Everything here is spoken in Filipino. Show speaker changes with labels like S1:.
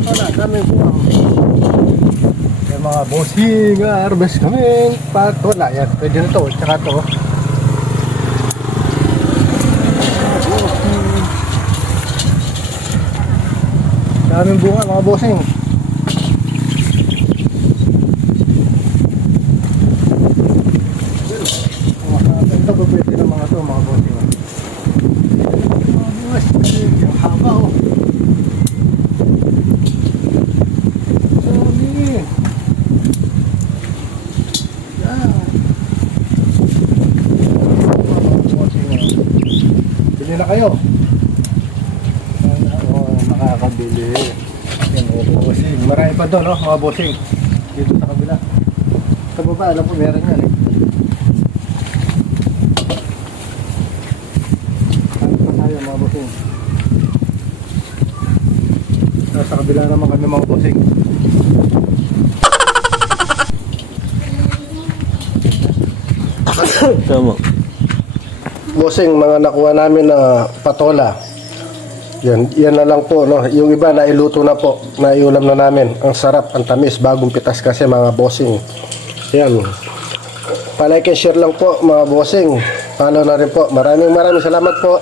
S1: Wala, kami po ang yung mga bossing, harvest kami, patola, yan, pwede na to, tsaka to. Daming bunga mga bossing. Ito pwede ng mga to mga bossing. Mga bungas, ang haba oh. Dami. Yan. Mga bossing, oh. Bili na kayo. Ano, makakabili. Yan, mga bossing. Marami pa doon, no, mga bossing. Dito sa kabila. Sa baba, alam ko meron yan eh. Ano? Sa kabila naman kami mga bossing.
S2: Tama.
S1: Bossing, mga nakuha namin na patola. Yan, yan na lang po, no. Yung iba na iluto na po, na iulam na namin. Ang sarap, ang tamis, bagong pitas kasi mga bossing. Yan. Palike and share lang po mga bossing. Follow na rin po. Maraming maraming salamat po.